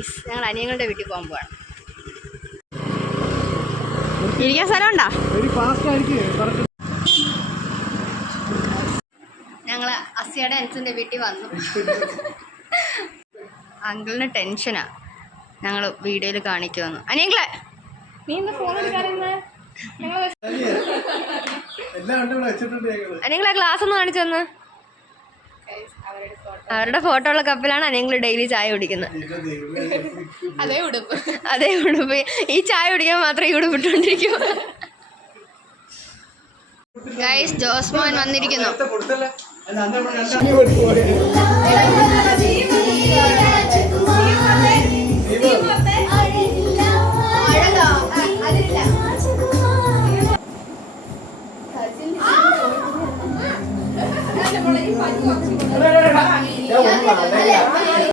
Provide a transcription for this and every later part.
Guys ഞങ്ങൾ അനിയങ്ങളുടെ വീട്ടിൽ പോകാൻ പോവാണ്. ഇരിക്കാൻ സ്ഥലമുണ്ടോ? ഞങ്ങൾ അസിയുടെ അൻസിന്റെ വീട്ടിൽ വന്നു. അങ്കിളിന് ടെൻഷനാ ഞങ്ങൾ വീഡിയോയിൽ കാണിക്കുമെന്ന് അനിയങ്ങളെ നീ എന്താ ഫോൺ അനിയങ്ങളെ ക്ലാസ് ഒന്ന് കാണിച്ചു തന്ന്. അവരുടെ ഫോട്ടോ ഉള്ള കപ്പിലാണ് അനിയങ്ങൾ ഡെയിലി ചായ കുടിക്കുന്നത്. അതേ ഉടുപ്പ്. അതേ ഉടുപ്പ്. ഈ ചായ കുടിക്കാൻ മാത്രം ഈ ഉടുപ്പിട്ടുകൊണ്ടിരിക്കും ഗൈസ് ജോസ്മോൻ വന്നിരിക്കുന്നു. 来来来来来来来来来来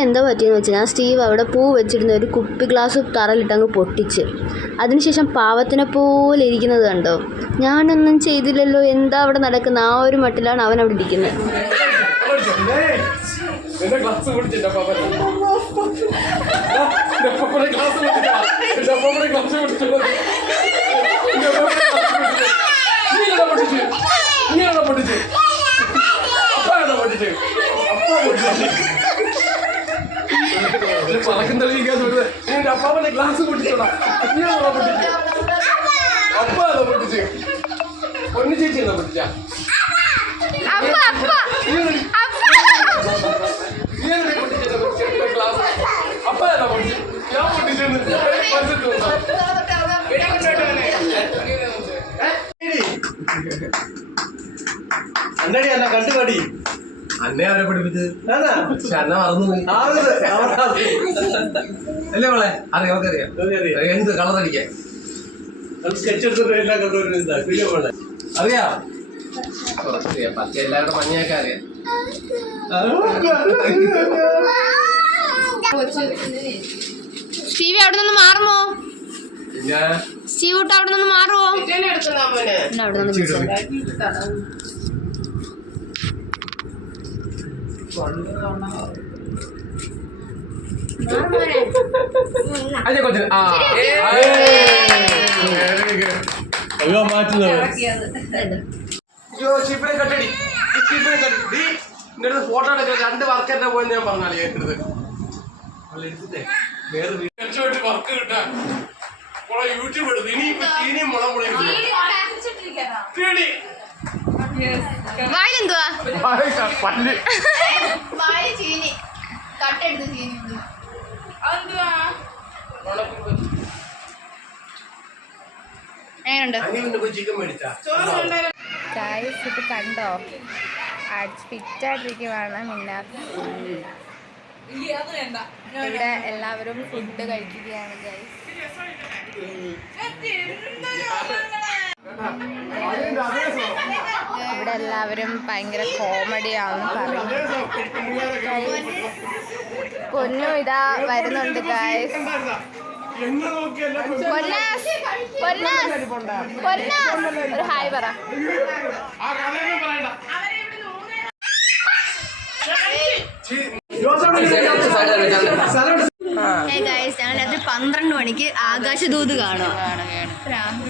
ഇതെന്തോ പറ്റിയെന്ന് വെച്ചാൽ സ്റ്റീവ് അവിടെ പൂ വെച്ചിരുന്ന ഒരു കുപ്പി ഗ്ലാസ് തറയിലിട്ടങ്ങ് പൊട്ടിച്ച്. അതിനുശേഷം പാവത്തിനെ പോലെ ഇരിക്കുന്നത് കണ്ടോ? ഞാനൊന്നും ചെയ്തില്ലല്ലോ എന്താ അവിടെ നടക്കുന്ന? ആ ഒരു മട്ടിലാണ് അവൻ അവിടെ ഇരിക്കുന്നത് ഗ്ലാസ് കുടിച്ചില്ല പാപ്പ എന്റെ അപ്പൂപ്പനെ ഗ്ലാസ് കുടിച്ചില്ല എന്റെ അപ്പൂപ്പനെ ഗ്ലാസ് കുടിച്ചില്ല എന്റെ അപ്പൂപ്പനെ ഗ്ലാസ് കുടിച്ചില്ല. നീ എവിടെ പൊട്ടിച്ച് നീ എവിടെ പൊട്ടിച്ച് അപ്പ എവിടെ പൊട്ടിച്ച് അപ്പ പൊട്ടിച്ച് പറക്കം തെളിയിക്കാൻ വെറുതെ നീ എന്റെ അപ്പാപ്പന്റെ ഗ്ലാസ് പൊട്ടിച്ചോടാ. നീ എവിടെ പൊട്ടിച്ച്. അപ്പ. എവിടെ പൊട്ടിച്ച്. പൊന്നു ചേച്ചി എന്നാ പൊട്ടിച്ച? അന്നെ അവരെ പഠിപ്പിച്ചത്? പക്ഷെ അന്ന. അല്ലേ മോളെ? അറിയാം നമുക്കറിയാം. അറിയാം. എന്ത് പോലെ. അറിയാം. കുറച്ചറിയാം പച്ച എല്ലാവരുടെ മഞ്ഞയൊക്കെ അറിയാം. സ്റ്റീവി അവിടെ നിന്ന് മാറുമോ? പിന്നെ സ്റ്റീവ് അവിടെ നിന്ന് മാറുമോ? മോനെ. എന്നാ അവിടെ നിന്ന് പിടിച്ചോ. അതെ കൊച്ചു ആ അയ്യോ മാറ്റുന്നത്. അയ്യോ ഷിപ്പിനെ കട്ടടി. ഷിപ്പിനെ കട്ടടി. എന്റെ അടുത്ത് ഫോട്ടോ എടുക്കാൻ രണ്ട് വർക്കറിനെ പോയി ഞാൻ പറഞ്ഞാലേ എന്റെ അടുത്ത് വേറെ വീട്ടിൽ വർക്ക് കിട്ടാൻ. യൂട്യൂബ് എടുത്ത്. ഇനി ഇനിയും മുള മുള വായിലെന്തുവാ? പല്ല്. ചീനി കട്ടെടുത്ത് എങ്ങനെയുണ്ട്? ഇത് കണ്ടോ? ഫിറ്റായിട്ടിരിക്കുവാണ് മിന്നാർ ഇവിടെ എല്ലാവരും ഫുഡ് കഴിക്കുകയാണ് ഗൈസ് ഇവിടെ എല്ലാവരും ഭയങ്കര കോമഡിയാണെന്ന് പറയുന്നു പൊന്നു ഇതാ വരുന്നുണ്ട് ഗായസ് ഒരു ഹായ് പറ. ഞങ്ങൾ രാത്രി പന്ത്രണ്ട് മണിക്ക് ആകാശദൂത് കാണുക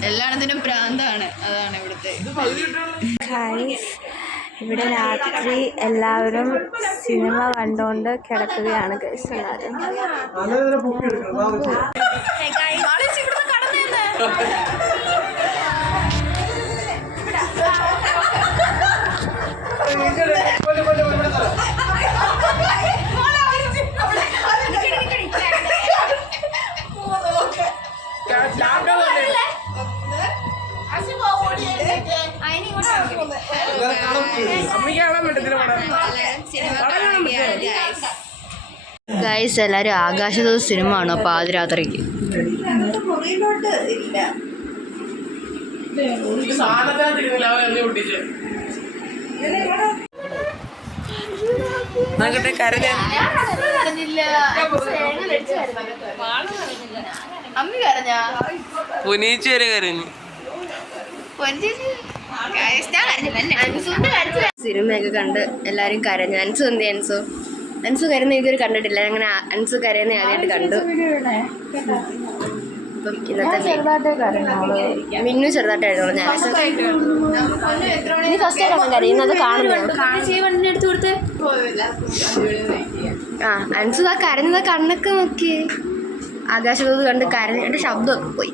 എല്ലായിടത്തിനും പ്രാന്താണ്. അതാണ് ഇവിടുത്തെ. ഇവിടെ രാത്രി എല്ലാവരും സിനിമ കണ്ടുകൊണ്ട് കിടക്കുകയാണ് എല്ലാവരും നല്ല പൊക്കി ഗൈസ് എല്ലാവരും ആകാശദൂത് സിനിമ ആണോ പാതിരാത്രിക്ക് നോക്കട്ടെ കരഞ്ഞ. അമ്മി കരഞ്ഞാ. പുനീച്ച്? സിനിമയൊക്കെ കണ്ട് എല്ലാവരും കരഞ്ഞു. അൻസു എന്ത് അൻസു? അൻസു കരയുന്ന ഇതുവരെ കണ്ടിട്ടില്ല. അങ്ങനെ അൻസു കരയുന്ന ആദ്യമായിട്ട് കണ്ടു. അപ്പം ഇന്നത്തെ മിന്നു ചെറുതായിട്ടായിരുന്നു ഞാൻ നീ ഫസ്റ്റ് ആയിട്ടാണ് കരയുന്നത് കാണുന്നത് ആ അൻസു ആ കരഞ്ഞത് കണ്ണൊക്കെ നോക്കി ആകാശദൂത് കണ്ട് കരഞ്ഞ എന്റെ ശബ്ദമൊക്കെ പോയി.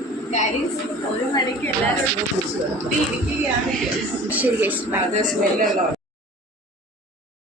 ശരി guys.